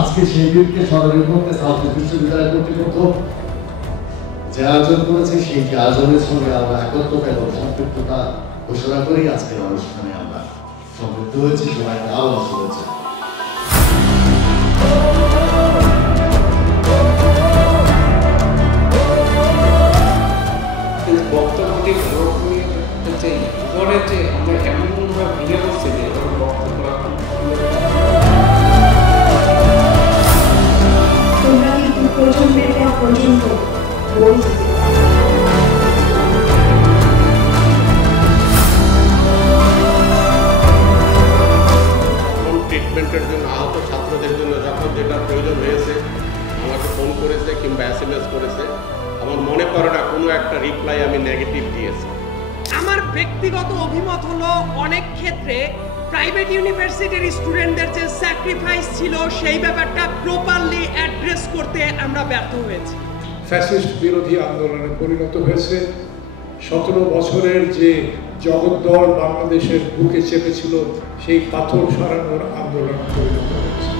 আজকে সেই দিনকে স্মরণের মধ্যে সাউথ বিশ্ববিদ্যালয় কর্তৃপক্ষ যে আয়োজন করেছে সেই আয়োজনের সঙ্গে আমরা একত্রতা এবং সম্পৃক্ততা ঘোষণা করি আজকের অনুষ্ঠানে আমরা সম্পৃক্ত হয়েছি, সবাইকে আহ্বান করেছে। বক্তব্যটি হচ্ছে উপরে যে আমরা এমনভাবে ভেঙে পড়ছি যে বক্তব্য তোমরা কিন্তু প্রজন্মের পর প্রজন্ম বলছি ট্রিটমেন্টের জন্য আহত ছাত্রদের জন্য যখন যেটা প্রয়োজন হয়েছে আমাকে ফোন করেছে কিংবা SMS করেছে, আমার মনে পড়ে না কোনো একটা রিপ্লাই আমি নেগেটিভ দিয়েছি। আমার ব্যক্তিগত অভিমত হলো অনেক ক্ষেত্রে প্রাইভেট ইউনিভার্সিটির স্টুডেন্টদের যে স্যাক্রিফাইস ছিল সেই ব্যাপারটা প্রপারলি অ্যাড্রেস করতে আমরা ব্যর্থ হয়েছি। ফ্যাসিস্ট বিরোধী আন্দোলনে পরিণত হয়েছে। 17 বছরের যে জগদ্দল বাংলাদেশের বুকে চেপেছিল সেই পাথর সরানোর আন্দোলন পরিণত হয়েছে।